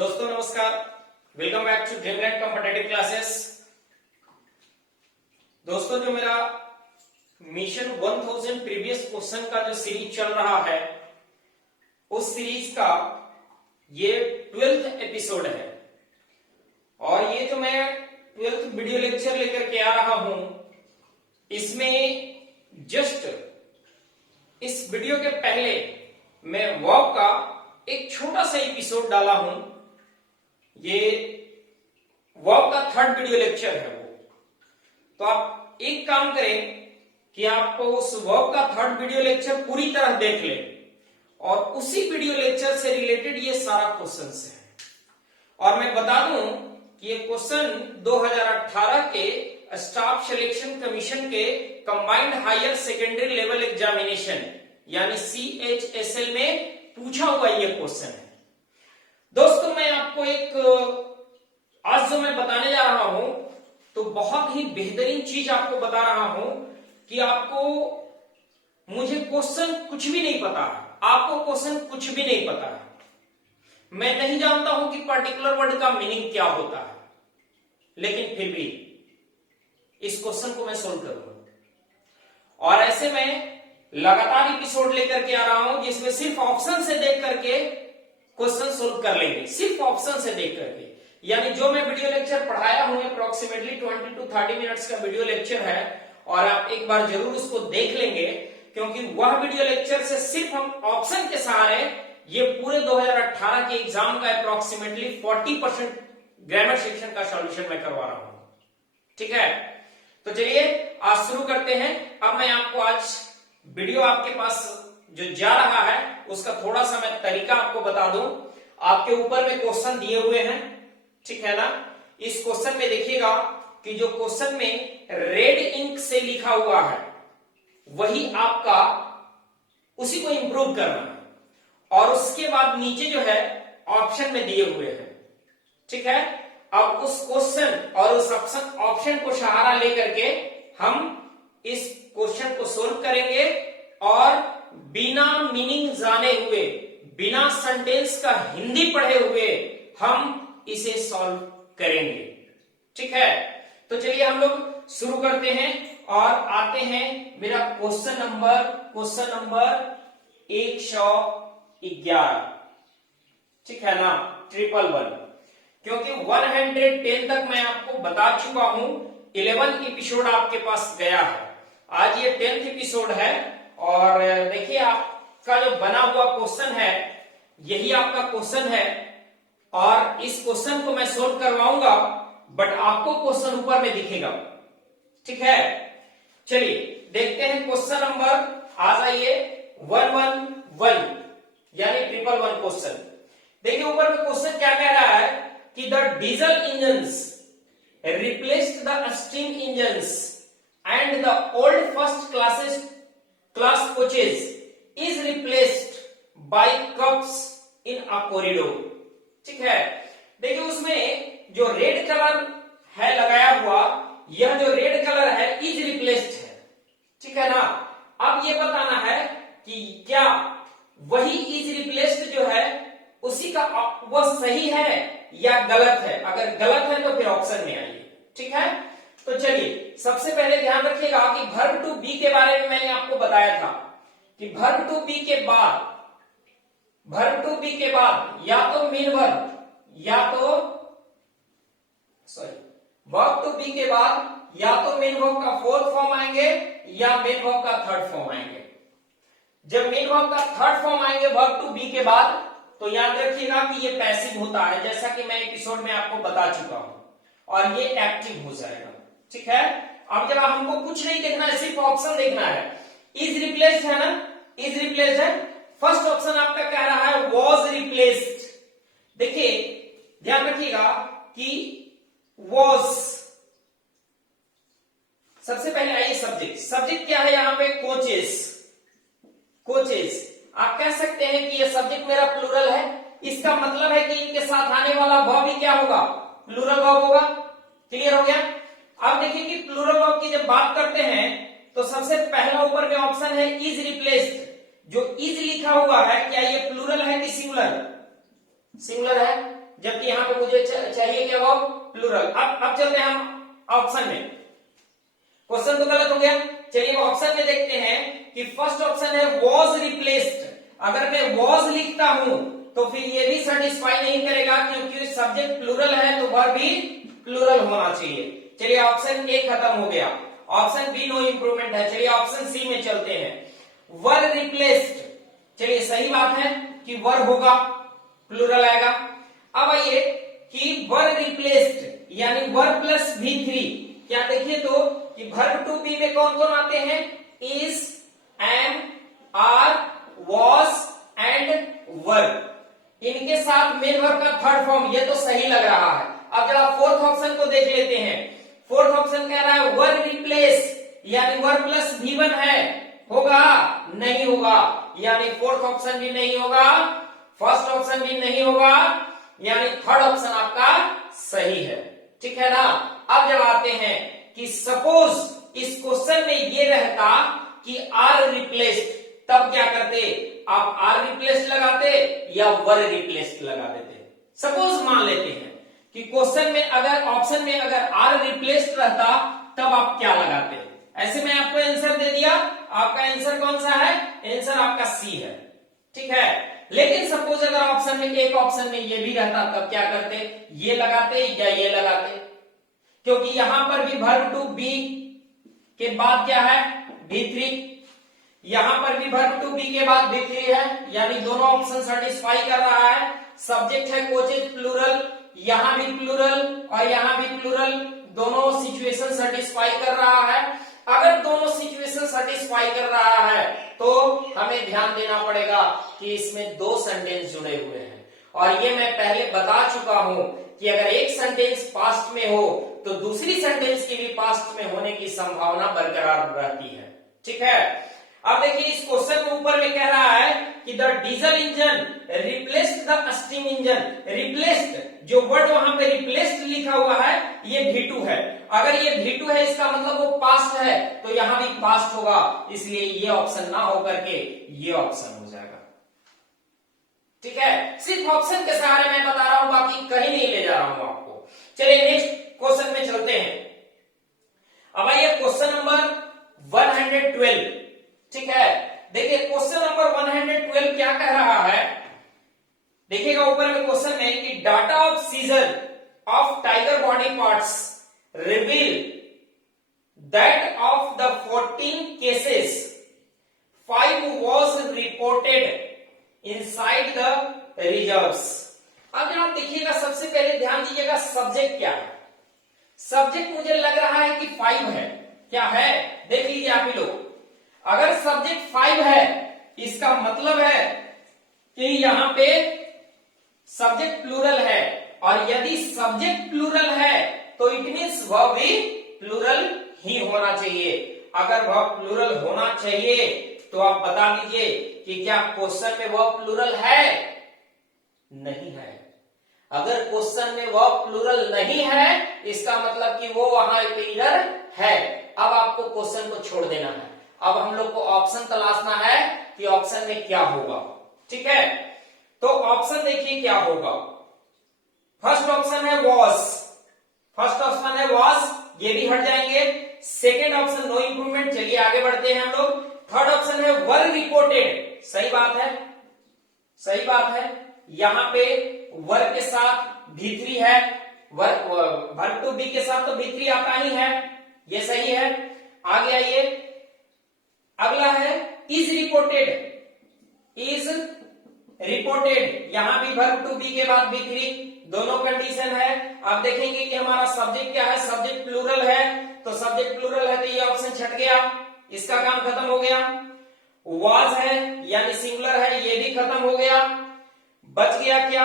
दोस्तों नमस्कार, welcome back to Dreamland competitive classes. दोस्तों जो मेरा मिशन 1000 प्रीवियस क्वेश्चन का जो सीरीज चल रहा है उस सीरीज का ये 12th एपिसोड है और ये जो मैं 12th वीडियो लेक्चर लेकर के आ रहा हूं इसमें जस्ट इस वीडियो के पहले मैं वर्ब का एक छोटा सा एपिसोड डाला हूं। ये वर्ब का 3rd वीडियो लेक्चर है वो। तो आप एक काम करें कि आपको उस वर्ब का 3rd वीडियो लेक्चर पूरी तरह देख लें और उसी वीडियो लेक्चर से रिलेटेड ये सारा क्वेश्चंस है। और मैं बता दूं कि ये क्वेश्चन 2018 के स्टाफ सिलेक्शन कमीशन के combined higher secondary level examination यानी CHSL में पूछा हुआ ये क्वेश्चन है। दोस्तों मैं आपको एक आज जो मैं बताने जा रहा हूं तो बहुत ही बेहतरीन चीज आपको बता रहा हूं कि आपको मुझे क्वेश्चन कुछ भी नहीं पता है, आपको क्वेश्चन कुछ भी नहीं पता है, मैं नहीं जानता हूं कि पर्टिकुलर वर्ड का मीनिंग क्या होता है, लेकिन फिर भी इस क्वेश्चन को मैं सोल्व करूंगा। और ऐसे में लगातार एपिसोड लेकर के आ रहा हूं जिसमें सिर्फ ऑप्शन से देख करके क्वेश्चन सोल्व कर लेंगे, सिर्फ ऑप्शन से देख करके। यानी जो मैं वीडियो लेक्चर पढ़ाया हूं अप्रोक्सीमेटली 20 to 30 मिनट्स का वीडियो लेक्चर है और आप एक बार जरूर उसको देख लेंगे क्योंकि वह वीडियो लेक्चर से सिर्फ हम ऑप्शन के सहारे ये पूरे 2018 के एग्जाम का अप्रोक्सीमेटली 40% ग्रामर सेक्शन का सॉल्यूशन मैं करवा रहा हूं। ठीक है, तो चलिए आज शुरू करते हैं। अब मैं आपको आज वीडियो आपके पास जो जा रहा है उसका थोड़ा सा मैं तरीका आपको बता दूं। आपके ऊपर में क्वेश्चन दिए हुए हैं, ठीक है ना। इस क्वेश्चन में देखिएगा कि जो क्वेश्चन में रेड इंक से लिखा हुआ है वही आपका उसी को इंप्रूव करना है और उसके बाद नीचे जो है ऑप्शन में दिए हुए हैं, ठीक है। अब उस क्वेश्चन और उस ऑप्शन को सहारा लेकर के हम इस क्वेश्चन को सोल्व करेंगे और बिना मीनिंग जाने हुए, बिना सेंटेंस का हिंदी पढ़े हुए हम इसे सॉल्व करेंगे, ठीक है। तो चलिए हम लोग शुरू करते हैं और आते हैं मेरा क्वेश्चन नंबर 111, ठीक है ना, 111। क्योंकि 110 तक मैं आपको बता चुका हूं, 11 एपिसोड आपके पास गया है, आज ये 10th एपिसोड है। और देखिए आपका जो बना हुआ क्वेश्चन है यही आपका क्वेश्चन है और इस क्वेश्चन को मैं सोल्व करवाऊंगा बट आपको क्वेश्चन ऊपर में दिखेगा, ठीक है। चलिए देखते हैं क्वेश्चन नंबर, आ जाइए 111 यानी 111 क्वेश्चन। देखिए ऊपर में क्वेश्चन क्या कह रहा है कि the diesel engines replaced the steam engines and the old first class coaches is replaced by cups in a corridor, ठीक है। देखिए उसमें जो रेड कलर है लगाया हुआ, यह जो रेड कलर है इज रिप्लेस्ड है, ठीक है ना। अब ये बताना है कि क्या वही इज रिप्लेस्ड जो है उसी का वह सही है या गलत है। अगर गलत है तो फिर ऑप्शन में आइए, ठीक है। तो चलिए सबसे पहले ध्यान रखिएगा कि वर्ब टू बी के बारे में मैंने आपको बताया था कि वर्ब टू बी के बाद या तो मेन वर्ब या तो वर्ब टू बी के बाद या तो मेन वर्ब का 4th फॉर्म आएंगे या मेन वर्ब का 3rd फॉर्म आएंगे। जब मेन वर्ब का 3rd फॉर्म आएंगे वर्ब टू बी के बाद तो याद रखिएगा कि ये पैसिव होता है, जैसा कि मैं एपिसोड में आपको बता चुका हूं, और ये एक्टिव हो जाएगा, ठीक है। अब जब हमको कुछ नहीं देखना है, सिर्फ ऑप्शन देखना है। इज रिप्लेस्ड है ना, इज रिप्लेस्ड है। फर्स्ट ऑप्शन आपका कह रहा है वॉज रिप्लेस्ड। देखिए ध्यान रखिएगा कि वॉज, सबसे पहले आइए सब्जेक्ट क्या है यहां पे, कोचेस। आप कह सकते हैं कि ये सब्जेक्ट मेरा प्लूरल है, इसका मतलब है कि इनके साथ आने वाला वर्ब भी क्या होगा, प्लूरल वर्ब होगा। क्लियर हो गया। अब देखिए कि प्लूरल वर्ब की जब बात करते हैं तो सबसे पहला ऊपर में ऑप्शन है इज रिप्लेस्ड। जो इज लिखा हुआ है क्या ये प्लूरल है कि सिंगुलर, सिंगुलर है, जबकि यहाँ पे मुझे चाहिए क्या वर्ब प्लूरल। अब चलते हैं हम ऑप्शन में। क्वेश्चन तो गलत हो गया, चलिए ऑप्शन में देखते हैं कि फर्स्ट ऑप्शन है वॉज रिप्लेस्ड। अगर मैं वॉज लिखता हूं तो फिर ये भी सेटिस्फाई नहीं करेगा, क्योंकि सब्जेक्ट प्लूरल है तो वर्ब भी प्लूरल होना चाहिए। चलिए ऑप्शन ए खत्म हो गया, ऑप्शन बी नो इंप्रूवमेंट है। चलिए ऑप्शन सी में चलते हैं, वर रिप्लेस्ड। चलिए सही बात है कि वर होगा, प्लूरल आएगा। अब आइए कि वर रिप्लेस्ड यानी वर प्लस V3, क्या देखिए तो कि वर्ब टू बी में कौन कौन आते हैं, is, am, are, was and were. इनके साथ मेन वर्ब का थर्ड फॉर्म, ये तो सही लग रहा है। अब जरा फोर्थ ऑप्शन को देख लेते हैं। फोर्थ ऑप्शन कह रहा है वर रिप्लेस यानी वर प्लस V1 है, होगा नहीं होगा, यानी फोर्थ ऑप्शन भी नहीं होगा, फर्स्ट ऑप्शन भी नहीं होगा, यानी थर्ड ऑप्शन आपका सही है। ठीक है ना। अब जब आते हैं कि सपोज इस क्वेश्चन में ये रहता कि आर रिप्लेस्ड, तब क्या करते आप, आर रिप्लेस्ड लगाते या वर रिप्लेस्ड लगा देते। सपोज मान लेते हैं कि क्वेश्चन में अगर ऑप्शन में अगर आर रिप्लेस्ड रहता तब आप क्या लगाते। ऐसे में आपको आंसर दे दिया, आपका आंसर कौन सा है, आंसर आपका सी है। ठीक है, लेकिन सपोज अगर ऑप्शन में एक ऑप्शन में ये भी रहता तब क्या करते, ये लगाते या ये लगाते, क्योंकि यहां पर भी वर्ब टू बी के बाद क्या है V3, यहां पर भी वर्ब टू बी के बाद V3 है, यानी दोनों ऑप्शन सेटिस्फाई कर रहा है। सब्जेक्ट है कोचेज प्लूरल, यहां भी प्लूरल और यहां भी प्लूरल, दोनों सिचुएशन सेटिस्फाई कर रहा है। अगर दोनों सिचुएशन सेटिस्फाई कर रहा है तो हमें ध्यान देना पड़ेगा कि इसमें दो सेंटेंस जुड़े हुए हैं, और ये मैं पहले बता चुका हूं कि अगर एक सेंटेंस पास्ट में हो तो दूसरी सेंटेंस की भी पास्ट में होने की संभावना बरकरार रहती है। ठीक है, अब देखिए इस क्वेश्चन के ऊपर में कह रहा है कि the diesel engine replaced the steam engine. Replaced, जो वर्ड वहां पे रिप्लेस्ड लिखा हुआ है ये V2 है। अगर ये V2 है इसका मतलब वो पास्ट है, तो यहां भी पास्ट होगा, इसलिए ये ऑप्शन ना होकर के ये ऑप्शन हो जाएगा। ठीक है, सिर्फ ऑप्शन के सहारे मैं बता रहा हूं, बाकी कहीं नहीं ले जा रहा हूं आपको। चलिए नेक्स्ट क्वेश्चन में चलते हैं। अब आइए क्वेश्चन नंबर 112। ठीक है, देखिए क्वेश्चन नंबर 112 क्या कह रहा है, देखिएगा ऊपर में क्वेश्चन में कि data of scissor of tiger body parts reveal that of the 14 cases 5 was reported inside the reserves। अब जनाब देखिएगा, सबसे पहले ध्यान दीजिएगा सब्जेक्ट क्या है। सब्जेक्ट मुझे लग रहा है कि 5 है, क्या है देख लीजिए आप ही लोग। अगर सब्जेक्ट 5 है इसका मतलब है कि यहां पे सब्जेक्ट प्लूरल है, और यदि सब्जेक्ट प्लूरल है तो इट मींस वह भी प्लूरल ही होना चाहिए। अगर वह प्लूरल होना चाहिए तो आप बता दीजिए कि क्या क्वेश्चन में वह प्लूरल है, नहीं है। अगर क्वेश्चन में वह प्लूरल नहीं है इसका मतलब कि वो वहां एक एरर है। अब आपको क्वेश्चन को छोड़ देना है, अब हम लोग को ऑप्शन तलाशना है कि ऑप्शन में क्या होगा। ठीक है, तो ऑप्शन देखिए क्या होगा। फर्स्ट ऑप्शन है वॉज, फर्स्ट ऑप्शन है वॉज, ये भी हट जाएंगे। सेकेंड ऑप्शन नो इंप्रूवमेंट, चलिए आगे बढ़ते हैं हम लोग। थर्ड ऑप्शन है वर रिपोर्टेड, सही बात है, सही बात है। यहां पे वर के साथ V3 है, वर्ब टू बी के साथ तो V3 आता ही है, ये सही है। आगे आइए, अगला है इज रिपोर्टेड, इज रिपोर्टेड, यहां भी वर्ब टू बी के बाद V3, दोनों कंडीशन है। आप देखेंगे कि हमारा सब्जेक्ट क्या है, सब्जेक्ट प्लूरल है, तो सब्जेक्ट प्लूरल है तो ये ऑप्शन छट गया, इसका काम खत्म हो गया। वाज है यानी सिंगुलर है, ये भी खत्म हो गया। बच गया क्या,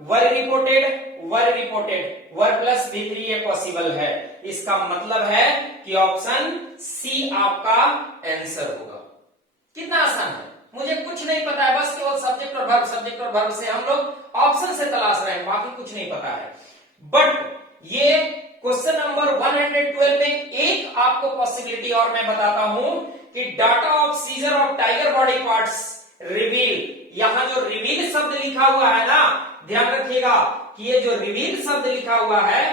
वर रिपोर्टेड, वर रिपोर्टेड, वर प्लस V3 ये पॉसिबल है। इसका मतलब है कि ऑप्शन सी आपका आंसर होगा। कितना आसान है, मुझे कुछ नहीं पता है, बस केवल सब्जेक्ट और वर्ब, सब्जेक्ट और वर्ब से हम लोग ऑप्शन से तलाश रहे हैं, बाकी कुछ नहीं पता है। बट ये क्वेश्चन नंबर 112 में एक आपको पॉसिबिलिटी और मैं बताता हूं कि data of scissor of tiger body parts reveal, यहां जो रिवील शब्द लिखा हुआ है ना, ध्यान रखिएगा, कि ये जो रिवील शब्द लिखा हुआ है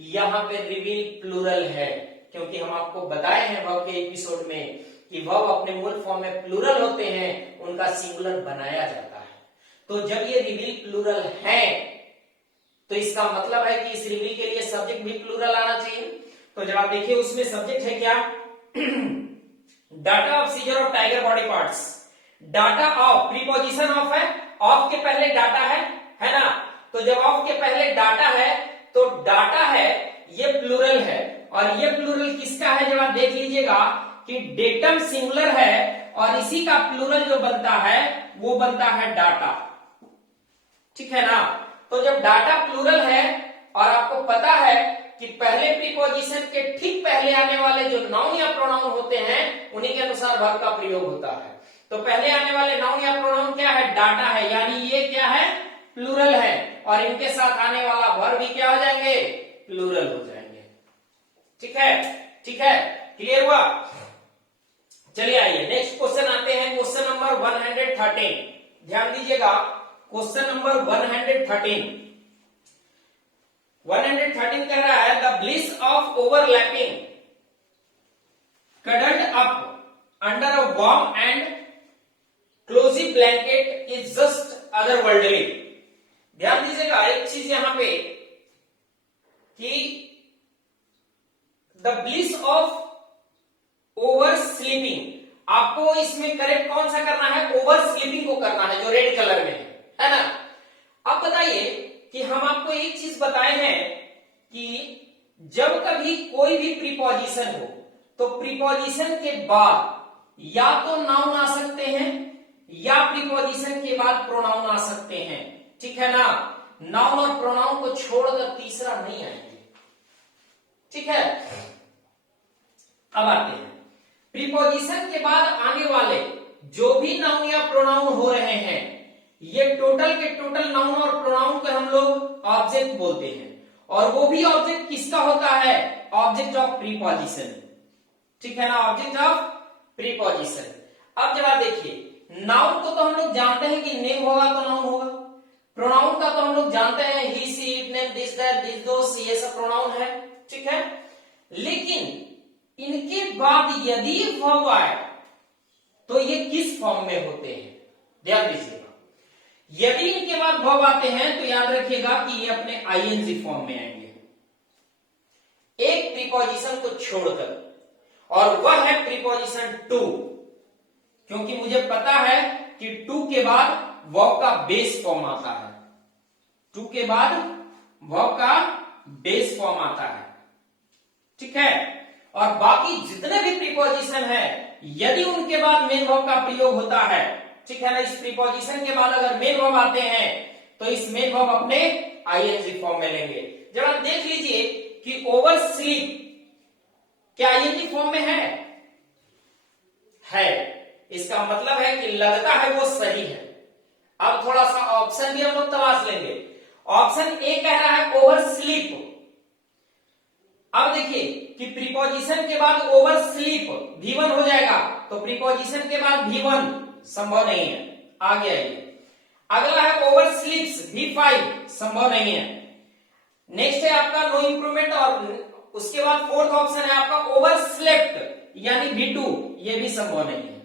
यहां पे रिवील प्लूरल है, क्योंकि हम आपको बताए हैं वर्ब के एपिसोड में कि वर्ब अपने मूल फॉर्म में प्लूरल होते हैं, उनका सिंगुलर बनाया जाता है। तो जब ये रिवील प्लूरल है तो इसका मतलब है कि इस रिवील के लिए सब्जेक्ट भी प्लूरल आना चाहिए। तो जरा देखिए उसमें सब्जेक्ट है क्या? Data of scissor of tiger body parts. Data of preposition of है, ऑफ के पहले डाटा है ना? तो जब ऑफ के पहले डाटा है तो डाटा है ये प्लूरल है, और ये प्लूरल किसका है? जब आप देख लीजिएगा कि डेटम सिंगुलर है और इसी का प्लूरल जो बनता है वो बनता है डाटा, ठीक है ना? तो जब डाटा प्लूरल है और आपको पता है कि पहले प्रीपोजिशन के ठीक पहले आने वाले जो नाउन या प्रोनाउन होते हैं उन्हीं के अनुसार वर्ब का प्रयोग होता है। तो पहले आने वाले नाउन या प्रोनाउन क्या है? डाटा है, यानी ये क्या है? प्लूरल है, और इनके साथ आने वाला वर्ब भी क्या हो जाएंगे? प्लूरल हो जाएंगे। ठीक है, ठीक है, क्लियर हुआ? चलिए आइए नेक्स्ट क्वेश्चन आते हैं, क्वेश्चन नंबर 113। ध्यान दीजिएगा, क्वेश्चन नंबर 113 कह रहा है the bliss of overlapping cuddled up under a warm and cosy blanket is just otherworldly. ध्यान दीजिएगा एक चीज यहां पे कि the bliss of oversleeping, आपको इसमें करेक्ट कौन सा करना है? ओवर स्लीपिंग को करना है, जो रेड कलर में है ना? अब बताइए कि हम आपको एक चीज बताए हैं कि जब कभी कोई भी प्रीपोजिशन हो तो प्रीपोजिशन के बाद या तो नाउन आ सकते हैं या प्रीपोजिशन के बाद प्रोनाउन आ सकते हैं, ठीक है ना? नाउन और प्रोनाउन को छोड़कर तीसरा नहीं आएंगे, ठीक है? अब आते हैं प्रीपोजिशन के बाद आने वाले जो भी नाउन या प्रोनाउन हो रहे हैं, ये टोटल के टोटल नाउन और प्रोनाउन को हम लोग ऑब्जेक्ट बोलते हैं, और वो भी ऑब्जेक्ट किसका होता है? ऑब्जेक्ट ऑफ प्रीपोजिशन, ठीक है ना? Object of preposition. अब जरा देखिए, नाउन को तो हम लोग जानते हैं कि नेम होगा तो नाउन होगा, प्रोनाउन का तो हम लोग जानते हैं he she it name this that this those, ये सब प्रोनाउन है, ठीक है? लेकिन इनके बाद यदि वर्ब आए तो ये किस फॉर्म में होते हैं? ध्यान दीजिएगा, यदि इनके बाद वर्ब आते हैं तो याद रखिएगा कि ये अपने आईएनजी फॉर्म में आएंगे, एक प्रीपोजिशन को छोड़कर, और वह है प्रीपोजिशन टू, क्योंकि मुझे पता है कि टू के बाद वर्ब का बेस फॉर्म आता है, टू के बाद वर्ब का बेस फॉर्म आता है, ठीक है? और बाकी जितने भी प्रीपोजिशन है यदि उनके बाद मेन वर्ब का प्रयोग होता है, ठीक है ना? इस प्रीपोजिशन के बाद अगर मेन वर्ब आते हैं तो इस मेन वर्ब अपने आईएनजी फॉर्म में लेंगे। जब आप देख लीजिए कि ओवर स्लीप क्या आईएनजी फॉर्म में है, इसका मतलब है कि लगता है वो सही है। अब थोड़ा सा ऑप्शन भी हम लोग तलाश लेंगे। ऑप्शन ए कह रहा है ओवर स्लीप। अब देखिए कि प्रीपोजिशन के बाद ओवर स्लीप V1 हो जाएगा, तो प्रीपोजिशन के बाद V1 संभव नहीं है, आगे आइए। अगला है ओवर स्लीप्स V5, संभव नहीं है। नेक्स्ट है आपका नो इंप्रूवमेंट, और उसके बाद फोर्थ ऑप्शन है आपका ओवर स्लेप्ट यानी V2, ये भी संभव नहीं है।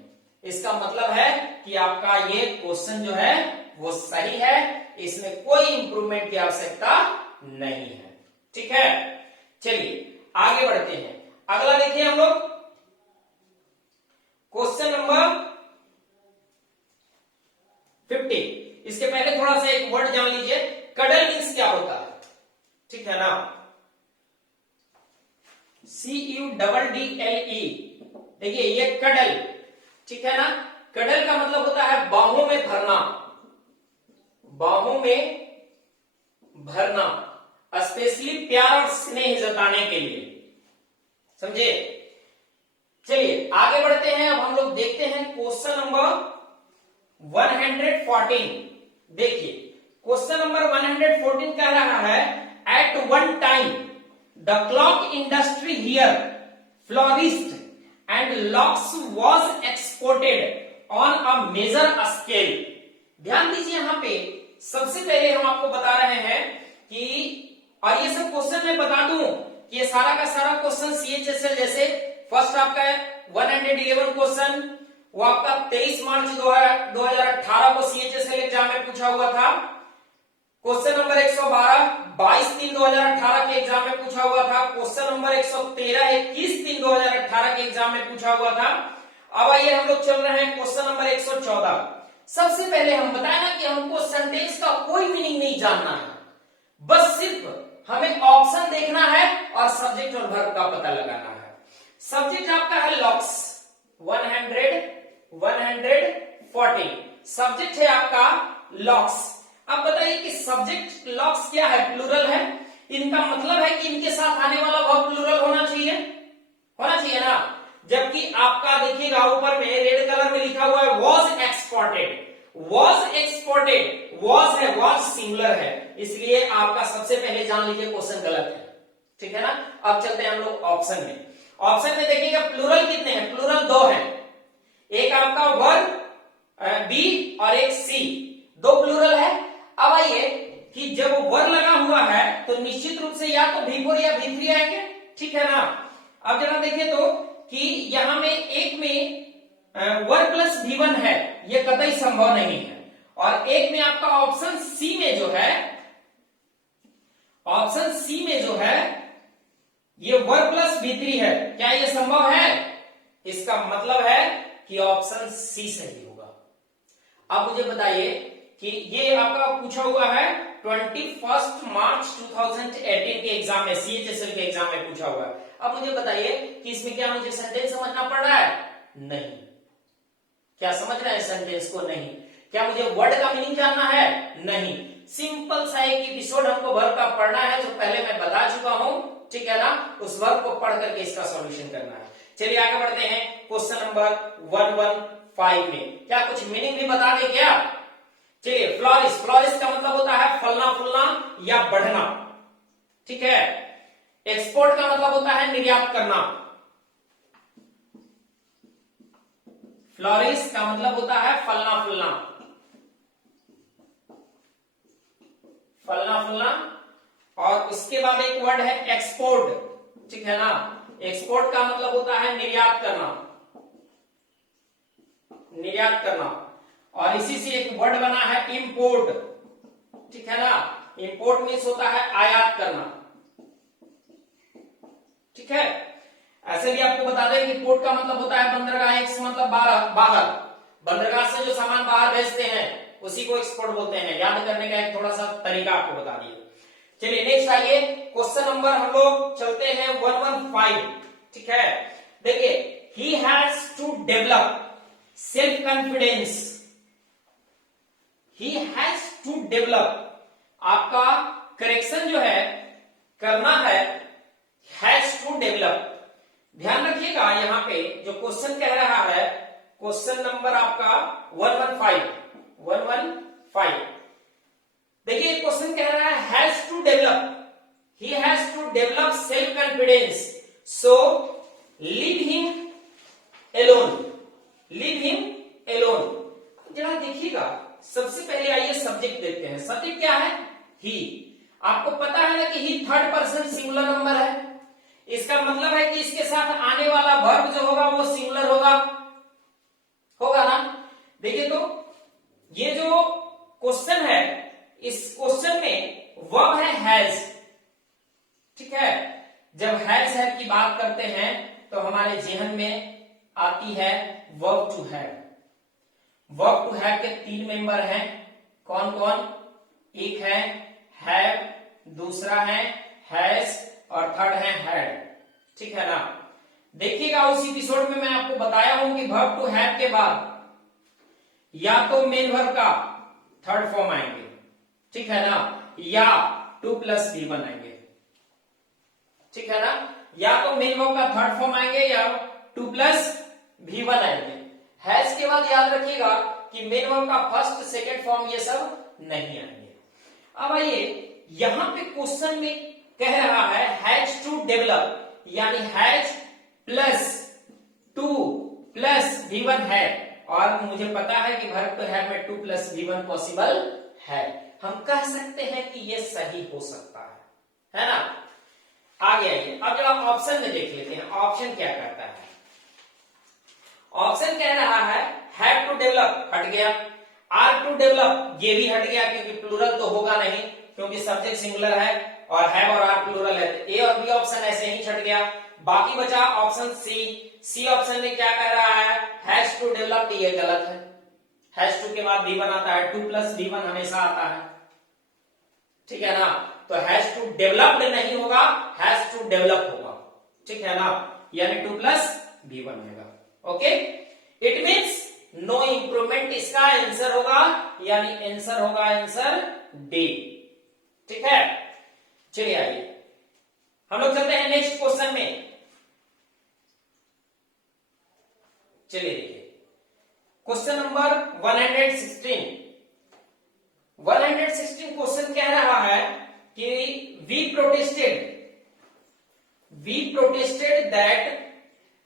इसका मतलब है कि आपका ये क्वेश्चन जो है वो सही है, इसमें कोई इंप्रूवमेंट की आवश्यकता नहीं है, ठीक है? चलिए आगे बढ़ते हैं। अगला देखिए हम लोग क्वेश्चन नंबर 50। इसके पहले थोड़ा सा एक वर्ड जान लीजिए, कडल मीन्स क्या होता है, ठीक है ना? CUDDLE, देखिए ये कडल, ठीक है ना? कडल का मतलब होता है बाहों में भरना, बाहों में भरना, स्पेशली प्यार और स्नेह जताने के लिए, समझे? चलिए आगे बढ़ते हैं। अब हम लोग देखते हैं क्वेश्चन नंबर 114। देखिए क्वेश्चन नंबर 114 कह रहा है at one time the clock industry here flourished and locks was exported on a major scale. ध्यान दीजिए, यहां पे सबसे पहले हम आपको बता रहे हैं कि, और ये सब क्वेश्चन मैं बता दूं कि ये सारा का सारा क्वेश्चन CHSL, जैसे फर्स्ट आपका 111 क्वेश्चन, वो आपका 23 मार्च 2018 को CHSL एग्जाम में पूछा हुआ था। क्वेश्चन नंबर 112 22/3/2018 के एग्जाम में पूछा हुआ था। क्वेश्चन नंबर 113 21/3/2018 के एग्जाम में पूछा हुआ था। अब आइए हम लोग चल रहे हैं क्वेश्चन नंबर 114। सबसे पहले हम बताए ना कि हमको सेंटेंस का कोई मीनिंग नहीं जानना है, बस सिर्फ हमें ऑप्शन देखना है और सब्जेक्ट और वर्ब का पता लगाना है। सब्जेक्ट आपका है लॉक्स, 140 सब्जेक्ट है आपका लॉक्स। अब बताइए कि सब्जेक्ट लॉक्स क्या है, प्लूरल है। इनका मतलब है कि इनके साथ आने वाला वर्ब प्लूरल होना चाहिए ना। जबकि आपका देखिएगा ऊपर में रेड कलर में लिखा हुआ है वॉज एक्सपोर्टेड, वॉज है, वॉज सिंगुलर है, इसलिए आपका सबसे पहले जान लीजिए क्वेश्चन गलत है, ठीक है ना। अब चलते हैं हम लोग ऑप्शन में। ऑप्शन में देखिएगा प्लूरल कितने हैं, प्लूरल 2 है, एक आपका वर्ब बी और एक सी, 2 प्लूरल है। अब आइए कि जब वर्ब लगा हुआ है तो निश्चित रूप से या तो V4 या V3 आएंगे, ठीक है ना। अब जरा देखिए तो कि यहां में एक में वर्ब प्लस V1 है, यह कतई संभव नहीं है, और एक में आपका ऑप्शन सी में जो है ये वर्ब प्लस V3 है, क्या यह संभव है? इसका मतलब है कि ऑप्शन सी सही होगा। अब मुझे बताइए कि ये आपका पूछा हुआ है 21 मार्च 2018 के एग्जाम में, CHSL के एग्जाम में पूछा हुआ है। अब मुझे बताइए कि इसमें क्या मुझे सेंटेंस समझना पड़ रहा है? नहीं। क्या समझ रहे हैं सेंटेंस को? नहीं। क्या मुझे वर्ड का मीनिंग जानना है? नहीं। सिंपल सा एक एपिसोड हमको वर्ब का पढ़ना है, जो पहले मैं बता चुका हूं, ठीक है ना। उस वर्ब को पढ़ करके इसका सॉल्यूशन करना है। चलिए आगे बढ़ते हैं क्वेश्चन नंबर 115 में। क्या कुछ मीनिंग भी बता दे क्या? चलिए, फ्लोरिश का मतलब होता है फलना फूलना या बढ़ना, ठीक है। एक्सपोर्ट का मतलब होता है निर्यात करना। फ्लोरिश का मतलब होता है फलना फूलना, और उसके बाद एक वर्ड है एक्सपोर्ट, ठीक है ना। एक्सपोर्ट का मतलब होता है निर्यात करना, और इसी से एक वर्ड बना है इंपोर्ट, ठीक है ना। इंपोर्ट मीन्स होता है आयात करना, ठीक है। ऐसे भी आपको बता दें कि पोर्ट का मतलब होता है बंदरगाह, एक्स मतलब बाहर, बंदरगाह से जो सामान बाहर भेजते हैं उसी को एक्सपोर्ट बोलते हैं। याद करने का एक थोड़ा सा तरीका आपको बता दिया। चलिए नेक्स्ट आइए, क्वेश्चन नंबर हम लोग चलते हैं 115, ठीक है। देखिए, he has to develop self confidence, he has to develop, आपका करेक्शन जो है करना है, हैज टू डेवलप। ध्यान रखिएगा यहां पे जो क्वेश्चन कह रहा है, क्वेश्चन नंबर आपका 115, देखिए क्वेश्चन कह रहा है has to develop, he has to develop self confidence, so leave him alone. जरा देखिएगा, सबसे पहले आइए सब्जेक्ट देखते हैं। सब्जेक्ट क्या है? ही। आपको पता है ना कि ही थर्ड पर्सन सिंगुलर नंबर है, इसका मतलब है कि इसके साथ आने वाला वर्ब जो होगा वो सिंगुलर होगा ना। देखिए तो ये जो क्वेश्चन है, इस क्वेश्चन में वर्ब है हैज, ठीक है। जब हैज है की बात करते हैं तो हमारे जेहन में आती है verb to have. Verb to have के 3 मेंबर हैं, कौन कौन? एक है हैव, दूसरा है हैज, और थर्ड है हैड, ठीक है ना। देखिएगा उस एपिसोड में मैं आपको बताया हूं कि वर्ब टू हैव के बाद या तो मेन वर्ब का थर्ड फॉर्म आएंगे, ठीक है ना, या 2+V1 आएंगे, ठीक है ना। या तो मेन वर्ब का थर्ड फॉर्म आएंगे या 2+V1 आएंगे। हैज के बाद याद रखिएगा कि मेन वर्ब का फर्स्ट सेकंड फॉर्म ये सब नहीं आएंगे। अब आइए यहां पे क्वेश्चन में कह रहा है हैज टू डेवलप, यानी हैज प्लस 2+V1 है, और मुझे पता है कि वर्ब टू हैव में 2+V1 पॉसिबल है, हम कह सकते हैं कि ये सही हो सकता है ना। आगे आइए, अब जब आप ऑप्शन में देख लेते हैं, ऑप्शन क्या कहता है। ऑप्शन कह रहा है हैव टू डेवलप, हट गया। आर टू डेवलप, ये भी हट गया क्योंकि प्लूरल तो होगा नहीं, क्योंकि सब्जेक्ट सिंगुलर है और हैव और आर प्लूरल है। ए और बी ऑप्शन ऐसे ही छट गया। बाकी बचा ऑप्शन सी। सी ऑप्शन में क्या कह रहा है, हैज टू डेवलप, ये गलत है। हैज टू के बाद भी आता है, 2 + V1 हमेशा आता है, ठीक है ना। तो हैज टू डेवलप्ड नहीं होगा, हैज टू डेवलप होगा, ठीक है ना, यानी 2 + V1 होगा। Okay, it means no improvement इसका आंसर होगा, यानी आंसर होगा आंसर डी, ठीक है। चलिए आइए हम लोग चलते हैं नेक्स्ट क्वेश्चन में। चलिए देखिए क्वेश्चन नंबर 116। 116 क्वेश्चन कह रहा है कि we protested that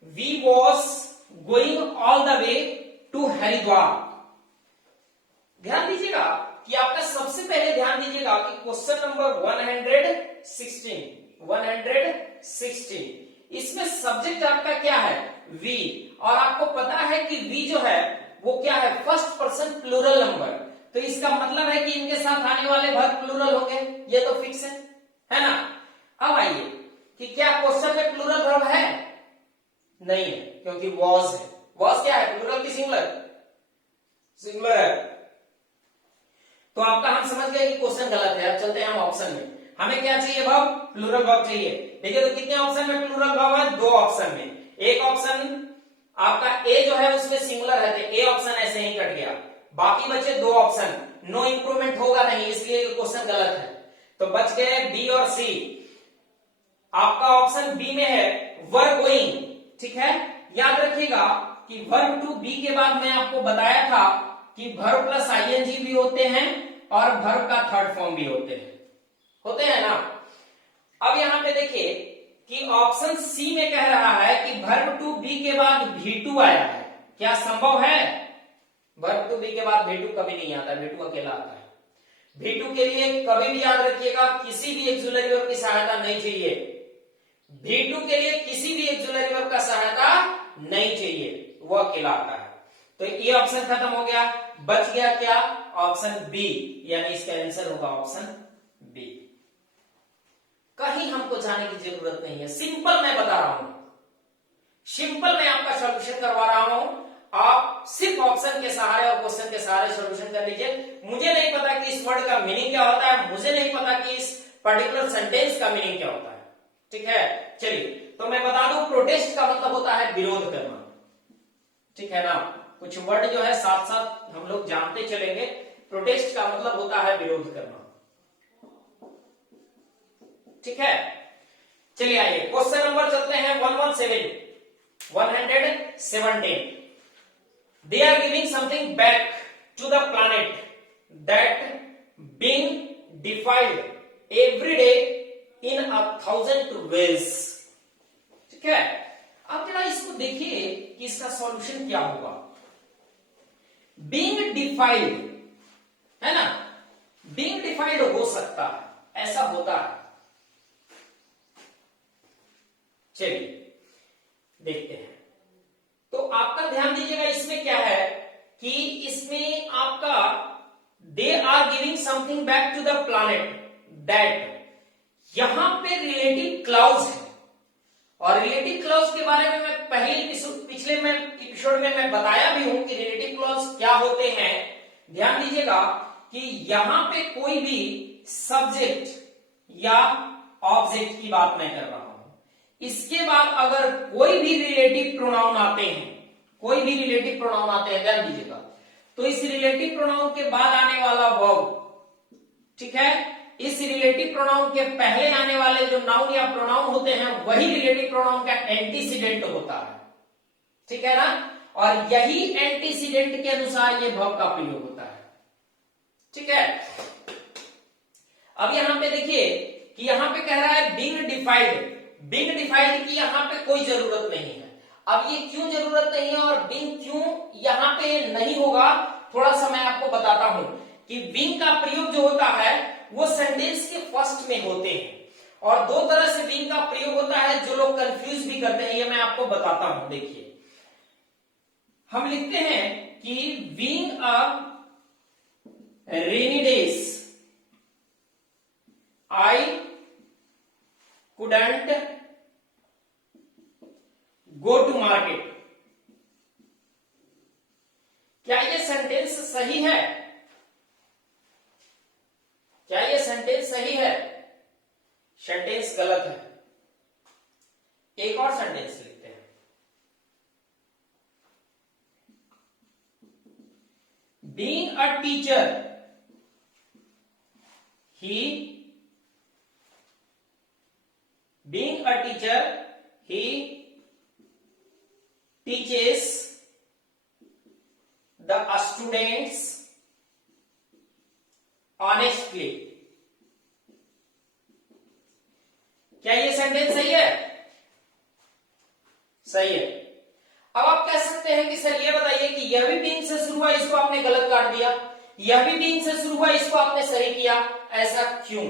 we was going all the way to Haridwar. ध्यान दीजिएगा कि आपका सबसे पहले ध्यान दीजिएगा कि क्वेश्चन नंबर 116 इसमें सब्जेक्ट आपका क्या है, वी, और आपको पता है कि वी जो है वो क्या है, फर्स्ट पर्सन प्लूरल नंबर। तो इसका मतलब है कि इनके साथ आने वाले वर्ब प्लूरल होंगे, ये तो फिक्स है ना। अब आइए कि क्या क्वेश्चन में प्लूरल वर्ब है, नहीं है, क्योंकि वॉज है। वॉज क्या है, प्लूरल की सिंगुलर, सिंगुलर है। तो आपका हम समझ गए कि क्वेश्चन गलत है। अब चलते हैं हम ऑप्शन में। हमें क्या चाहिए वर्ब, प्लूरल वर्ब चाहिए। देखिए तो कितने ऑप्शन में प्लूरल वर्ब है, 2 ऑप्शन में। एक ऑप्शन आपका ए जो है उसमें सिंगुलर है, ए ऑप्शन ऐसे ही कट गया। बाकी बचे 2 ऑप्शन, नो इंप्रूवमेंट होगा नहीं, इसलिए क्वेश्चन गलत है। तो बच गए बी और सी। आपका ऑप्शन बी में है वर गोइंग, ठीक है। याद रखिएगा कि वर्ब टू बी के बाद मैं आपको बताया था कि वर्ब प्लस आईएनजी भी होते हैं और वर्ब का थर्ड फॉर्म भी होते हैं ना। अब यहां पे देखिए कि ऑप्शन सी में कह रहा है कि वर्ब टू बी के बाद V2 आया है। क्या संभव है, वर्ब टू बी के बाद V2 कभी नहीं आता, V2 अकेला आता है। V2 के लिए कभी भी याद रखिएगा किसी भी एक्सुलरी वर्ब की सहायता नहीं चाहिए। V2 के लिए किसी भी एक्सुलरी वर्ब का सहायता नहीं चाहिए, वो अकेला आता है। तो ये ऑप्शन खत्म हो गया, बच गया क्या, ऑप्शन बी, यानी इसका आंसर होगा ऑप्शन बी। कहीं हमको जाने की जरूरत नहीं है, सिंपल मैं बता रहा हूं, सिंपल मैं आपका सॉल्यूशन करवा रहा हूं। आप सिर्फ ऑप्शन के सहारे और क्वेश्चन के सहारे सॉल्यूशन कर लीजिए। मुझे नहीं पता कि इस वर्ड का मीनिंग क्या होता है, मुझे नहीं पता कि इस पर्टिकुलर सेंटेंस का मीनिंग क्या होता है, ठीक है। चलिए तो मैं बता दूं, प्रोटेस्ट का मतलब होता है विरोध करना, ठीक है ना। कुछ वर्ड जो है साथ साथ हम लोग जानते चलेंगे। प्रोटेस्ट का मतलब होता है विरोध करना, ठीक है। चलिए आइए क्वेश्चन नंबर चलते हैं 117। They are giving something back to the planet that being defiled every day in 1,000 ways, ठीक है। अब जरा इसको देखिए कि इसका सॉल्यूशन क्या होगा। बीइंग डिफाइल्ड है ना, बीइंग डिफाइल्ड हो सकता है, ऐसा होता है। चलिए देखते हैं। तो आपका ध्यान दीजिएगा, इसमें क्या है कि इसमें आपका they are giving something back to the planet that, यहां पे रिलेटिव क्लाउज है। और रिलेटिव क्लॉज के बारे में मैं पिछले एपिसोड में मैं बताया भी हूं कि रिलेटिव क्लॉज क्या होते हैं। ध्यान दीजिएगा कि यहां पे कोई भी सब्जेक्ट या ऑब्जेक्ट की बात मैं कर रहा हूं, इसके बाद अगर कोई भी रिलेटिव प्रोनाउन आते हैं, ध्यान दीजिएगा, तो इस रिलेटिव प्रोनाउन के बाद आने वाला वर्ब, ठीक है, इस रिलेटिव प्रोनाउन के पहले आने वाले जो नाउन या प्रोनाउन होते हैं वही रिलेटिव प्रोनाउन का एंटीसीडेंट होता है, ठीक है ना। और यही एंटीसीडेंट के अनुसार ये वर्ब का प्रयोग होता है, ठीक है। अब यहां पे देखिए कि यहां पे कह रहा है बीइंग डिफाइंड की यहां पे कोई जरूरत नहीं है। अब ये क्यों जरूरत नहीं है और बीइंग क्यों यहां पे नहीं होगा, थोड़ा सा मैं आपको बताता हूं कि बीइंग का प्रयोग जो होता है वो सेंटेंस के फर्स्ट में होते हैं, और दो तरह से बीइंग का प्रयोग होता है जो लोग कंफ्यूज भी करते हैं, ये मैं आपको बताता हूं। देखिए हम लिखते हैं कि being a rainy days I couldn't go to market. क्या ये सेंटेंस सही है? क्या ये सेंटेंस सही है? सेंटेंस गलत है। एक और सेंटेंस लिखते हैं, being a teacher he being a teacher he teaches the students honestly। क्या ये सेंटेंस सही है? सही है। अब आप कह सकते हैं कि सर ये बताइए कि यह भी बीइंग से शुरू हुआ, इसको आपने गलत काट दिया, यह भी बीइंग से शुरू हुआ, इसको आपने सही किया, ऐसा क्यों?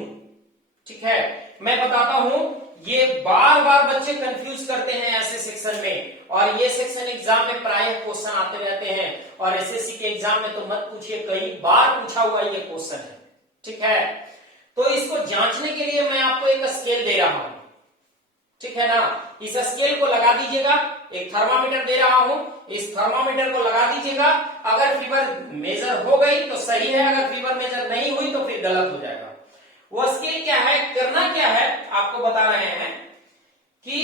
ठीक है, मैं बताता हूं। ये बार बार बच्चे कंफ्यूज करते हैं ऐसे सेक्शन में, और ये सेक्शन एग्जाम में प्रायः क्वेश्चन आते रहते हैं, और एसएससी के एग्जाम में तो मत पूछिए, कई बार पूछा हुआ ये क्वेश्चन है। ठीक है, तो इसको जांचने के लिए मैं आपको एक स्केल दे रहा हूं, ठीक है ना। इस स्केल को लगा दीजिएगा, एक थर्मामीटर दे रहा हूं, इस थर्मामीटर को लगा दीजिएगा। अगर फीवर मेजर हो गई तो सही है, अगर फीवर मेजर नहीं हुई तो फिर गलत हो जाएगा। वो स्केल क्या है, करना क्या है, आपको बता रहे हैं कि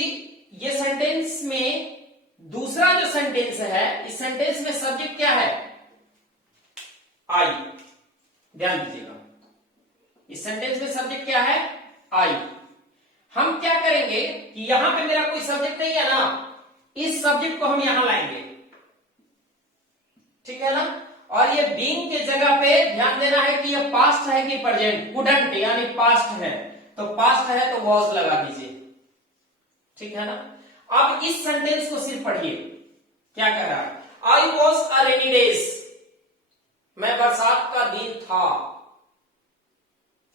ये सेंटेंस में दूसरा जो सेंटेंस है, इस सेंटेंस में सब्जेक्ट क्या है? आई। ध्यान दीजिएगा, इस सेंटेंस में सब्जेक्ट क्या है? आई। हम क्या करेंगे कि यहां पे मेरा कोई सब्जेक्ट नहीं है ना, इस सब्जेक्ट को हम यहां लाएंगे, ठीक है ना। और ये बीइंग के जगह पे ध्यान देना है कि ये पास्ट है कि प्रेजेंट। कुडंट यानी पास्ट है, तो पास्ट है तो वॉज लगा दीजिए, ठीक है ना। अब इस सेंटेंस को सिर्फ पढ़िए, क्या कह रहा है? I was a rainy days, मैं बरसात का दिन था,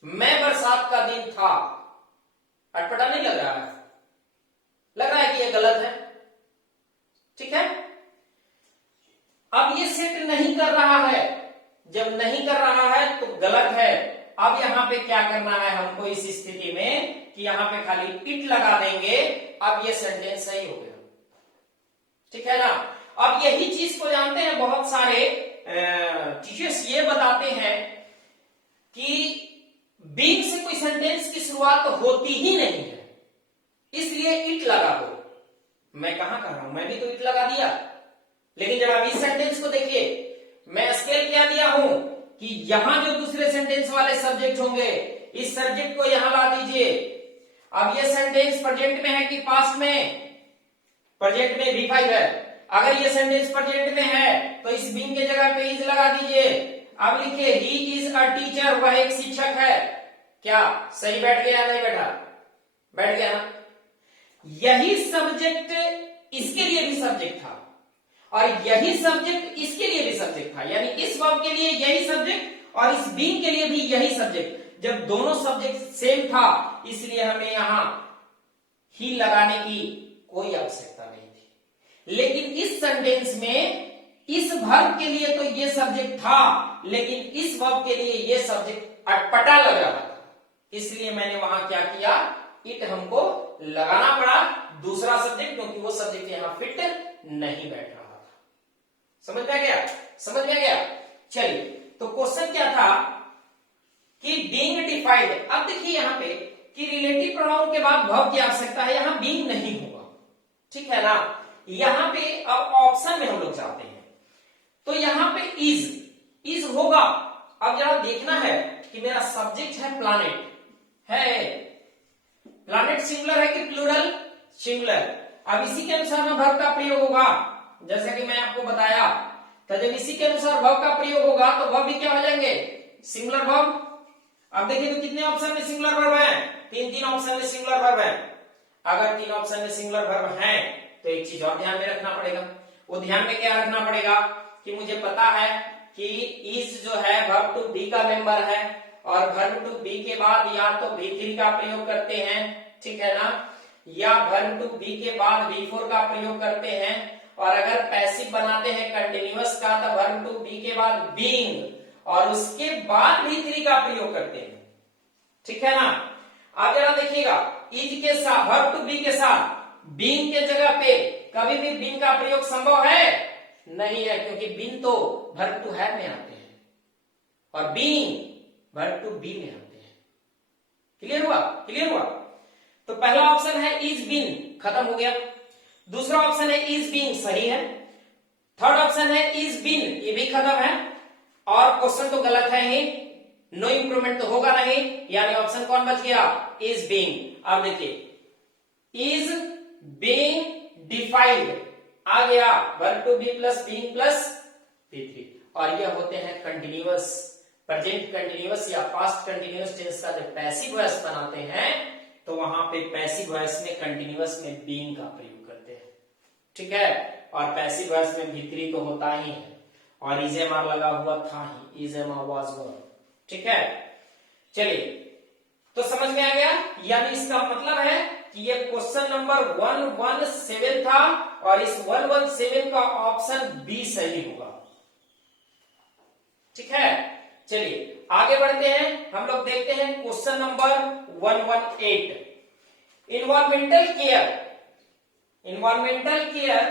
मैं बरसात का दिन था। अटपटा नहीं लग रहा है? लग रहा है कि ये गलत है, ठीक है। अब ये सेट नहीं कर रहा है, जब नहीं कर रहा है तो गलत है। अब यहां पे क्या करना है हमको इस स्थिति में कि यहां पे खाली इट लगा देंगे, अब ये सेंटेंस सही हो गया, ठीक है ना। अब यही चीज को जानते हैं बहुत सारे टीचर्स ये बताते हैं कि बीइंग से कोई सेंटेंस की शुरुआत होती ही नहीं है, इसलिए इट लगा दो। मैं कहां कर रहा हूं, मैं भी तो इट लगा दिया, लेकिन जब आप इस सेंटेंस को देखिए, मैं स्केल क्या दिया हूं कि यहां जो दूसरे सेंटेंस वाले सब्जेक्ट होंगे, इस सब्जेक्ट को यहां ला दीजिए। अब ये सेंटेंस प्रेजेंट में है कि पास्ट में? प्रेजेंट में V5 है। अगर ये सेंटेंस प्रेजेंट में है तो इस बीइंग के जगह पे इज लगा दीजिए। अब लिखिए ही इज अ टीचर, वह एक शिक्षक है। क्या सही बैठ गया? नहीं बैठा? बैठ गया ना। यही सब्जेक्ट इसके लिए भी सब्जेक्ट था, और यही सब्जेक्ट इसके लिए भी सब्जेक्ट था, यानी इस वर्ब के लिए यही सब्जेक्ट और इस बीइंग के लिए भी यही सब्जेक्ट। जब दोनों सब्जेक्ट सेम था, इसलिए हमें यहां ही लगाने की कोई आवश्यकता नहीं थी। लेकिन इस सेंटेंस में इस वर्ब के लिए तो ये सब्जेक्ट था, लेकिन इस वर्ब के लिए ये सब्जेक्ट अटपटा लग रहा था, इसलिए मैंने वहां क्या किया, इट हमको लगाना पड़ा, दूसरा सब्जेक्ट, क्योंकि वो सब्जेक्ट यहां फिट नहीं बैठ रहा था। समझ में आ गया? समझ में आ गया। चलिए, तो क्वेश्चन क्या था कि बीइंग डिफाइंड। अब देखिए यहां पे कि रिलेटिव प्रोनाउन के बाद वर्ब की आवश्यकता है, यहां बीइंग नहीं होगा, ठीक है ना। यहां पे अब ऑप्शन में हम लोग जाते हैं, तो यहां पे इज होगा। अब जरा देखना है कि मेरा सब्जेक्ट है प्लैनेट, है प्लैनेट सिंगुलर है कि प्लूरल? सिंगुलर। अब इसी के अनुसार में वर्ब का प्रयोग होगा, जैसा कि मैं आपको बताया। तो जब इसी के अनुसार वर्ब का प्रयोग होगा तो वर्ब भी क्या हो जाएंगे? Singular verb. अब देखिए तो कितने ऑप्शन में सिंगुलर वर्ब है? तीन ऑप्शन में सिंगुलर वर्ब है। अगर 3 ऑप्शन में सिंगुलर वर्ब है तो एक चीज और ध्यान में रखना पड़ेगा। वो ध्यान में क्या रखना पड़ेगा कि मुझे पता है कि इज जो है वर्ब टू बी का मेंबर है और वर्ब टू बी के बाद या तो V3 का प्रयोग करते हैं, ठीक है ना, या वर्ब टू बी के बाद V4 का प्रयोग करते हैं, और अगर पैसिव बनाते हैं कंटिन्यूअस का तो वर्ब टू बी के बाद बीइंग और उसके बाद V3 का प्रयोग करते हैं, ठीक है ना। आप जरा देखिएगा, इज के साथ वर्ब टू बी के साथ बीइंग के जगह पे कभी भी बीइंग का प्रयोग संभव है नहीं है, क्योंकि बीइंग तो वर्ब टू हैव में आते हैं और बीइंग वर्ब टू बी में आते हैं। क्लियर हुआ? क्लियर हुआ? तो पहला ऑप्शन है इज बीन, खत्म हो गया। दूसरा ऑप्शन है इज बीइंग, सही है। थर्ड ऑप्शन है इज बीन, ये भी खत्म है और क्वेश्चन तो गलत है ही, नो इंप्रूवमेंट तो होगा नहीं, यानी ऑप्शन कौन बच गया? Is being. अब देखिए इज बीइंग डिफाइंड आ गया verb to be plus being plus V3, और ये होते हैं कंटिन्यूअस, प्रेजेंट कंटिन्यूअस या पास्ट कंटिन्यूअस टेंस का जब पैसिव वॉइस बनाते हैं तो वहां पे पैसिव वॉइस में कंटिन्यूअस में बीइंग का प्रयोग करते हैं, ठीक है। और पैसिव वॉइस में V3 तो होता ही है और इज एम आर लगा हुआ था ही, is am are was verb, ठीक है। चलिए, तो समझ में आ गया, यानी इसका मतलब है कि ये क्वेश्चन नंबर 117 था और इस 117 का ऑप्शन बी सही होगा, ठीक है। चलिए आगे बढ़ते हैं, हम लोग देखते हैं question number 118, environmental care. Environmental care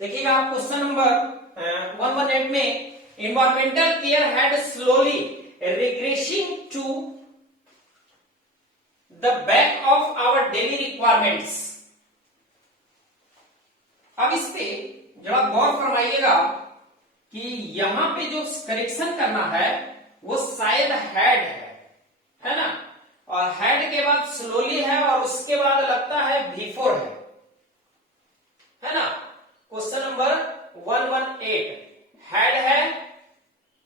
देखिएगा आप क्वेश्चन नंबर 118 में, environmental care had slowly regressing to the back of our daily requirements. अब इस पे जरा गौर फरमाइएगा कि यहां पे जो करेक्शन करना है वो शायद है ना, और हैड के बाद स्लोली है और उसके बाद लगता है V4 है ना। क्वेश्चन नंबर 118 हैड है,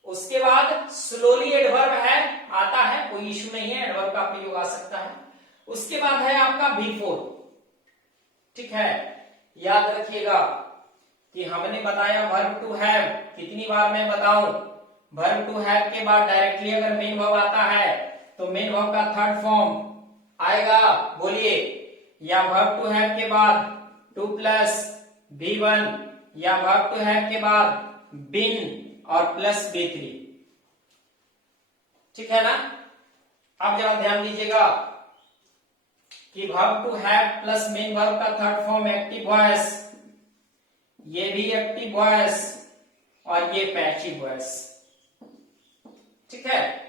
उसके बाद स्लोली एडवर्ब है, आता है, कोई इश्यू नहीं है, एडवर्ब का प्रयोग आ सकता है, उसके बाद है आपका V4, ठीक है। याद रखिएगा कि हमने बताया वर्ब टू हैव, कितनी बार मैं बताऊं, वर्ब टू हैव के बाद डायरेक्टली अगर मेन वर्ब आता है तो मेन वर्ब का थर्ड फॉर्म आएगा, बोलिए, या वर्ब टू हैव के बाद टू प्लस V1, या वर्ब टू हैव के बाद बीन और प्लस V3, ठीक है ना। अब जरा ध्यान दीजिएगा कि verb to have plus main verb का थर्ड फॉर्म एक्टिव वॉइस, ये भी एक्टिव वॉइस और ये पैसिव वॉइस, ठीक है।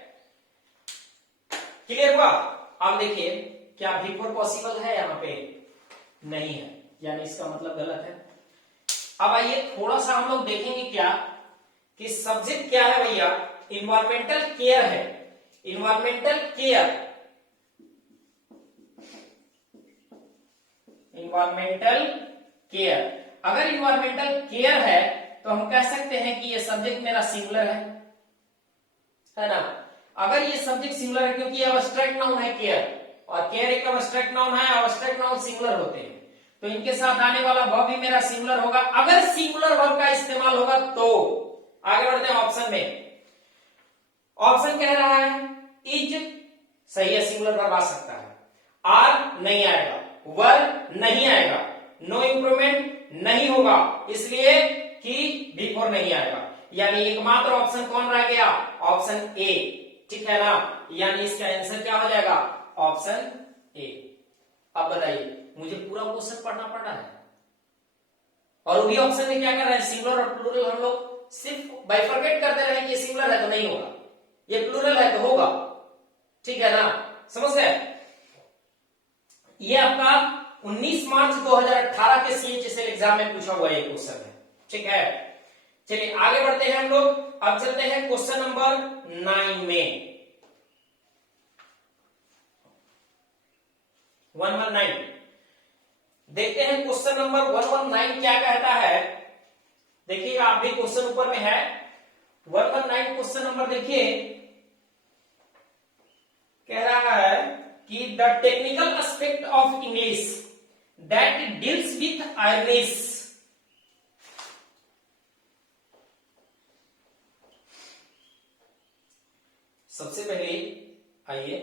क्लियर हुआ? अब देखिए क्या V4 पॉसिबल है यहां पे? नहीं है, यानी इसका मतलब गलत है। अब आइए थोड़ा सा हम लोग देखेंगे क्या कि सब्जेक्ट क्या है भैया, इन्वायरमेंटल केयर है। इन्वायरमेंटल केयर, इन्वायरमेंटल केयर, अगर इन्वायरमेंटल केयर है तो हम कह सकते हैं कि ये सब्जेक्ट मेरा सिंगुलर है ना। अगर ये सब्जेक्ट सिंगुलर है, क्योंकि ये अब्स्ट्रैक्ट नाउन है केयर, और केयर एक अब्स्ट्रैक्ट नाउन है, अब्स्ट्रैक्ट नाउन सिंगुलर होते हैं, तो इनके साथ आने वाला वर्ब भी मेरा सिंगुलर होगा। अगर सिंगुलर वर्ब का इस्तेमाल होगा तो आगे बढ़ते हैं ऑप्शन में। ऑप्शन कह रहा है इज, सही है, सिंगुलर वर्ब आ सकता है, आर नहीं आएगा, वर नहीं आएगा, नो इंप्रूवमेंट नहीं होगा, इसलिए कि V4 नहीं आएगा, यानी एकमात्र ऑप्शन कौन रह गया? ऑप्शन ए, ठीक है ना। यानी इसका आंसर क्या हो जाएगा? Option A. अब बताइए, मुझे पूरा क्वेश्चन पढ़ना पड़ रहा है और वो भी ऑप्शन में क्या कर रहा है, सिंगुलर और प्लूरल हम लोग सिर्फ बाइफरकेट करते रहे कि ये सिंगुलर है तो नहीं होगा, ये प्लूरल है तो होगा, ठीक है ना, समझ गए। ये आपका 19 मार्च 2018 के CHSL एग्जाम में पूछा हुआ ये क्वेश्चन है, ठीक है। चलिए आगे बढ़ते हैं हम लोग, अब चलते हैं क्वेश्चन नंबर 9 में, 119 देखते हैं क्वेश्चन नंबर 119 क्या कहता है। देखिए आप भी क्वेश्चन ऊपर में है, 119 क्वेश्चन नंबर देखिए, कह रहा है कि the technical aspect of English that deals with ironies, सबसे पहले आइए,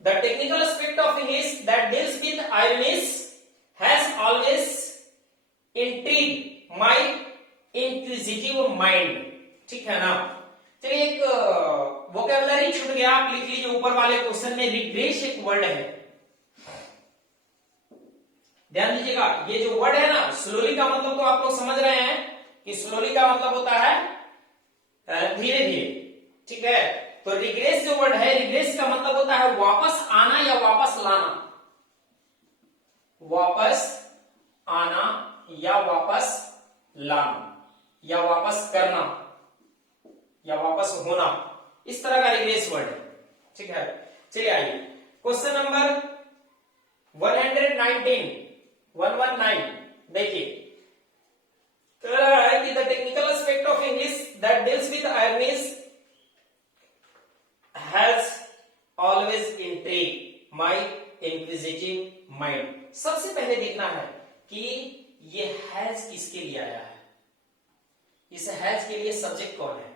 the technical aspect of English that deals with ironies has always intrigued my inquisitive mind. ठीक है ना। चलिए, एक वोकैबुलरी छूट गया, आप लिख लीजिए ऊपर वाले क्वेश्चन में रिग्रेस एक वर्ड है। ध्यान दीजिएगा, ये जो वर्ड है ना, स्लोली का मतलब तो आप लोग समझ रहे हैं कि स्लोली का मतलब होता है धीरे धीरे। ठीक है, तो रिग्रेस जो वर्ड है, रिग्रेस का मतलब होता है वापस आना या वापस लाना। वापस आना या वापस लाना या वापस करना या वापस होना, इस तरह का रिग्रेस वर्ड है। ठीक है, चलिए आइए क्वेश्चन नंबर 119 देखिए, कह रहा है कि the technical aspect of English that deals with ironies has always intrigued my inquisitive mind. सबसे पहले देखना है कि ये हैज किसके लिए आया है, इस हैज के लिए सब्जेक्ट कौन है।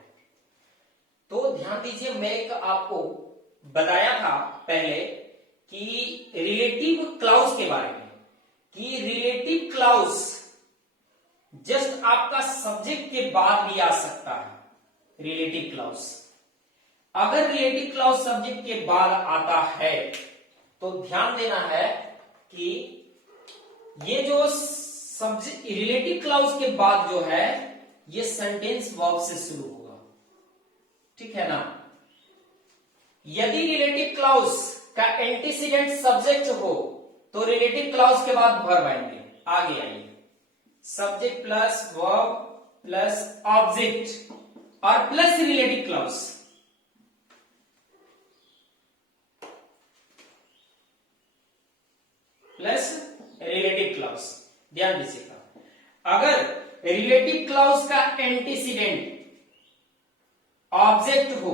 तो ध्यान दीजिए, मैं एक आपको बताया था पहले कि रिलेटिव क्लाउज के बारे में, कि रिलेटिव क्लाउज जस्ट आपका सब्जेक्ट के बाद भी आ सकता है। रिलेटिव क्लाउज, अगर रिलेटिव क्लाउज सब्जेक्ट के बाद आता है तो ध्यान देना है कि ये जो सब्जेक्ट रिलेटिव क्लाउज के बाद जो है, ये सेंटेंस वर्ब से शुरू होगा। ठीक है ना। यदि रिलेटिव क्लाउज का एंटीसीडेंट सब्जेक्ट हो तो रिलेटिव क्लाउज के बाद वर्ब आएंगे। आगे आइए, subject plus verb plus object और plus relative clause. Plus relative clause. ध्यान दीजिएगा, अगर रिलेटिव क्लाउज का एंटीसीडेंट ऑब्जेक्ट हो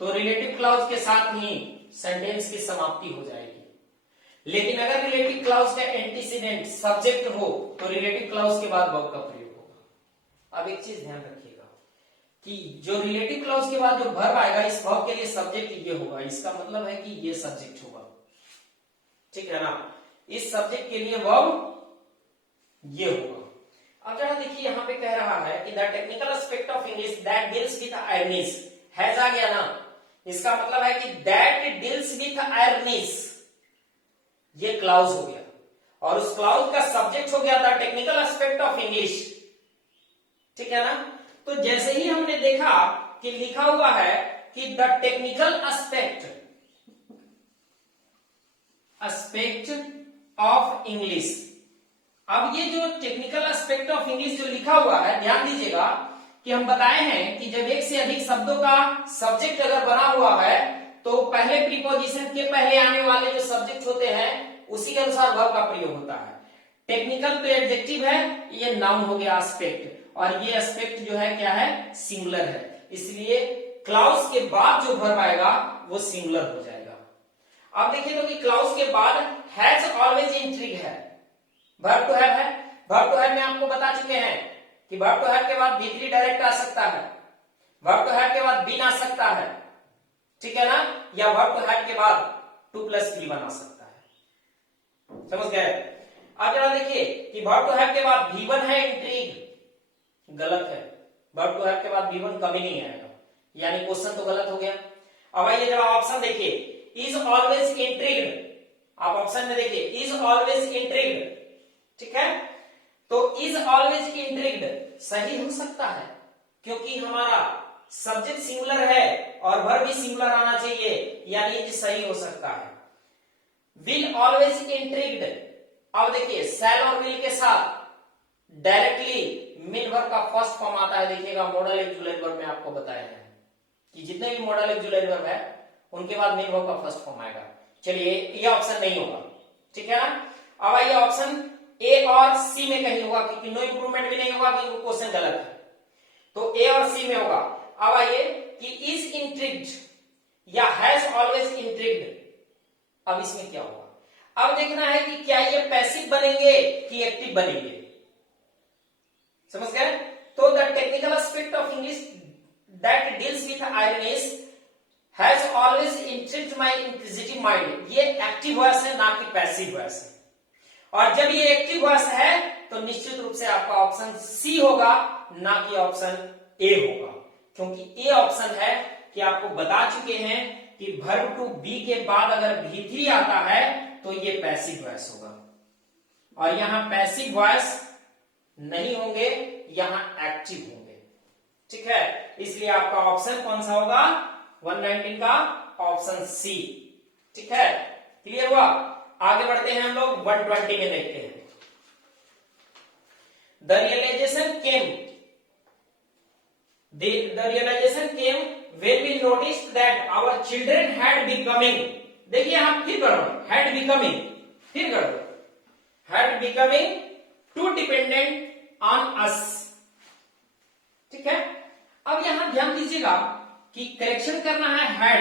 तो रिलेटिव क्लाउज के साथ ही सेंटेंस की समाप्ति हो जाएगी। लेकिन अगर रिलेटिव क्लाउज का एंटीसीडेंट सब्जेक्ट हो तो रिलेटिव क्लाउज के बाद वर्ब का प्रयोग होगा। अब एक चीज ध्यान रखिएगा कि जो रिलेटिव क्लाउज के बाद जो वर्ब आएगा, इस वर्ब के लिए सब्जेक्ट ये होगा। इसका मतलब है कि ये सब्जेक्ट होगा। ठीक है ना, इस सब्जेक्ट के लिए वर्ब ये होगा। अब जरा देखिए, यहां पे कह रहा है कि the technical aspect of English that deals with ironies has आ गया ना, इसका मतलब है कि दैट डील्स विद ironies, ये क्लाउज हो गया और उस क्लाउज का सब्जेक्ट हो गया the technical aspect of English. ठीक है ना। तो जैसे ही हमने देखा कि लिखा हुआ है कि the technical aspect of English, अब ये जो टेक्निकल एस्पेक्ट ऑफ इंग्लिश जो लिखा हुआ है, ध्यान दीजिएगा कि हम बताए हैं कि जब एक से अधिक शब्दों का सब्जेक्ट अगर बना हुआ है तो पहले प्रीपोजिशन के पहले आने वाले जो सब्जेक्ट होते हैं उसी के अनुसार वर्ब का प्रयोग होता है। टेक्निकल तो एडजेक्टिव है, ये नाउन हो गया एस्पेक्ट, और ये एस्पेक्ट जो है क्या है, सिंगुलर है, इसलिए क्लाउज के बाद जो वर्ब आएगा वो सिंगुलर हो जाएगा। अब देखिए तो कि क्लाउज के बाद हैज ऑलवेज इंट्रिग है, वर्ब टू हैव है। वर्ब टू हैव में आपको बता चुके हैं कि वर्ब टू हैव के बाद V3 डायरेक्ट आ सकता है, वर्ब टू हैव के बाद बीन आ सकता है। ठीक है ना, या वर्ब टू हैव के बाद 2+V1 आ सकता है। समझ गए। अब जरा देखिए कि वर्ब टू हैव के बाद V1 है इंट्रिग, गलत है। वर्ब टू हैव के बाद V1 कभी नहीं आएगा, यानी क्वेश्चन तो गलत हो गया। अब आइए जरा ऑप्शन देखिए, इज ऑलवेज इंट्रिग्ड, आप ऑप्शन में देखिए इज ऑलवेज इंट्रिग्ड। ठीक है, तो इज ऑलवेज इंट्रिग्ड सही हो सकता है क्योंकि हमारा सब्जेक्ट सिंगुलर है और वर्ब भी सिंगुलर आना चाहिए, यानी इज सही हो सकता है। विल ऑलवेज इंट्रिग्ड, अब देखिए शैल और विल के साथ डायरेक्टली मेन वर्ब का फर्स्ट फॉर्म आता है। देखिएगा मॉडल एक्जुलरी वर्ब में आपको बताया है कि जितने भी मॉडल एक्जुलरी वर्ब है उनके बाद मेन वर्ब का फर्स्ट फॉर्म आएगा। चलिए ये ऑप्शन नहीं होगा। ठीक है ना। अब आइए ऑप्शन ए और सी में कहीं होगा, क्योंकि नो इंप्रूवमेंट भी नहीं होगा क्योंकि क्वेश्चन गलत है, तो ए और सी में होगा। अब आइए कि इज इंट्रिग्ड या हैज ऑलवेज इंट्रिग्ड, अब इसमें क्या होगा। अब देखना है कि क्या ये पैसिव बनेंगे कि एक्टिव बनेंगे। समझ गए। तो the technical aspect of English that deals with ironies has always interest my inquisitive mind. ये एक्टिव वॉइस है, ना कि पैसिव वॉइस है। और जब ये एक्टिव वॉइस है तो निश्चित रूप से आपका ऑप्शन सी होगा, ना कि ऑप्शन ए होगा, क्योंकि ए ऑप्शन है कि आपको बता चुके हैं कि वर्ब टू बी के बाद अगर भी आता है तो ये पैसिव वॉइस होगा, और यहां पैसिव वॉइस नहीं होंगे, यहां एक्टिव होंगे। ठीक है, इसलिए आपका ऑप्शन कौन सा होगा? 119 का ऑप्शन सी। ठीक है, क्लियर हुआ? आगे बढ़ते हैं हम लोग 120 में देखते हैं। The realisation came when we noticed that our children had becoming, देखिए यहां फिर कर दो had becoming, फिर कर दो had becoming too dependent on us। ठीक है, अब यहां ध्यान दीजिएगा कि करेक्शन करना है had,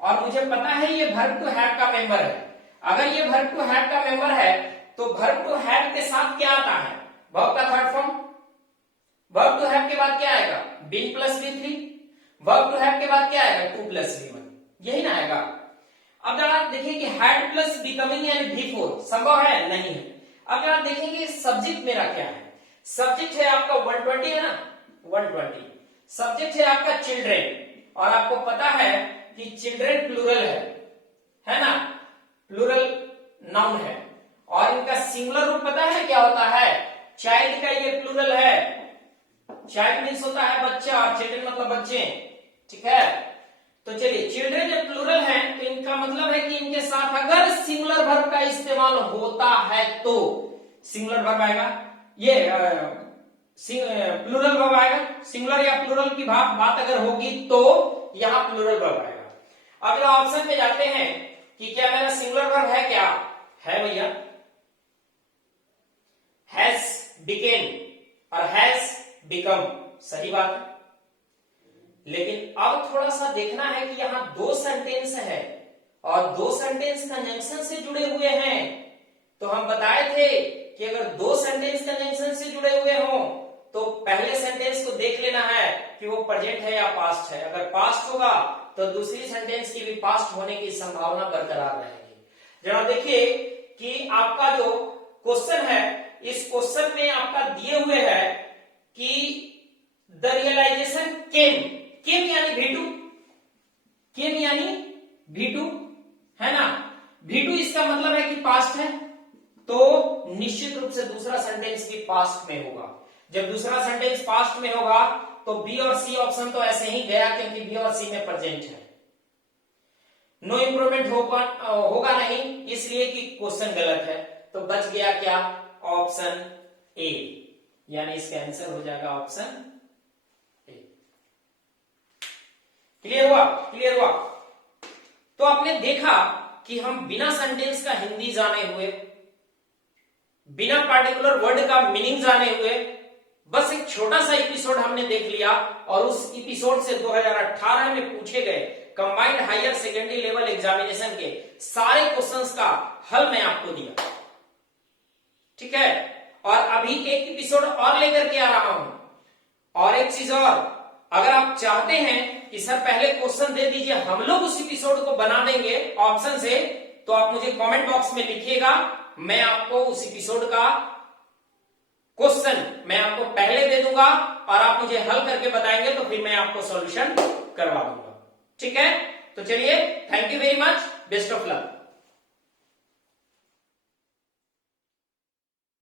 और मुझे पता है ये verb to have का मेंबर है। अगर ये verb to have का मेंबर है तो verb to have के साथ क्या आता है? verb का third form. verb to have के बाद क्या आएगा? been plus V3। Verb to have के बाद क्या आएगा? 2 प्लस V1, यही ना आएगा। अब जरा देखिए कि हैड प्लस बिकमिंग यानी V4 संभव है? नहीं है। अब जरा देखेंगे सब्जेक्ट मेरा क्या है। सब्जेक्ट है आपका 120 है ना, 120। सब्जेक्ट है आपका चिल्ड्रेन, और आपको पता है कि चिल्ड्रेन प्लूरल है ना, प्लूरल नाउन है, और इनका सिंगुलर रूप पता है क्या होता है? चाइल्ड का ये प्लूरल है। चाइल्ड मीन्स होता है बच्चा, और चिल्ड्रेन मतलब बच्चे। ठीक है, तो चलिए चिल्ड्रेन जब प्लूरल है तो इनका मतलब है कि इनके साथ अगर सिंगुलर वर्ब का इस्तेमाल होता है तो सिंगुलर वर्ब आएगा, ये प्लूरल वर्ब आएगा। सिंगुलर या प्लूरल की बात अगर होगी तो यहां प्लूरल वर्ब आएगा। अगला ऑप्शन पे जाते हैं कि क्या मेरा सिंगुलर वर्ब है? क्या है भैया? हैज बिकेम और हैज बिकम, सही बात है। लेकिन अब थोड़ा सा देखना है कि यहां दो सेंटेंस है और दो सेंटेंस कंजंक्शन से जुड़े हुए हैं। तो हम बताए थे कि अगर दो सेंटेंस कंजंक्शन से जुड़े हुए हों तो पहले सेंटेंस को देख लेना है कि वो प्रेजेंट है या पास्ट है। अगर पास्ट होगा तो दूसरी सेंटेंस की भी पास्ट होने की संभावना बरकरार रहेगी। जरा देखिए कि आपका जो क्वेश्चन है, इस क्वेश्चन में आपका दिए हुए है कि द रियलाइजेशन केम यानी V2, केम यानी V2 है ना। V2 इसका मतलब है कि पास्ट है, तो निश्चित रूप से दूसरा सेंटेंस भी पास्ट में होगा। जब दूसरा सेंटेंस पास्ट में होगा तो बी और सी ऑप्शन तो ऐसे ही गया, क्योंकि बी और सी में प्रेजेंट है। नो इंप्रूवमेंट होगा नहीं, इसलिए कि क्वेश्चन गलत है। तो बच गया क्या? ऑप्शन ए, यानी इसका आंसर हो जाएगा ऑप्शन ए। क्लियर हुआ? क्लियर हुआ? तो आपने देखा कि हम बिना सेंटेंस का हिंदी जाने हुए, बिना पार्टिकुलर वर्ड का मीनिंग जाने हुए, बस एक छोटा सा एपिसोड हमने देख लिया, और उस एपिसोड से 2018 में पूछे गए combined higher secondary level examination के सारे क्वेश्चंस का हल मैं आपको दिया। ठीक है, और अभी एक एपिसोड और लेकर के आ रहा हूं। और एक चीज और, अगर आप चाहते हैं कि सर पहले क्वेश्चन दे दीजिए, हम लोग उस एपिसोड को बना देंगे ऑप्शन से, तो आप मुझे कमेंट बॉक्स में लिखिएगा। मैं आपको उस एपिसोड का क्वेश्चन मैं आपको पहले दे दूंगा, और आप मुझे हल करके बताएंगे, तो फिर मैं आपको सॉल्यूशन करवा दूंगा। ठीक है, तो चलिए, thank you very much, best of luck.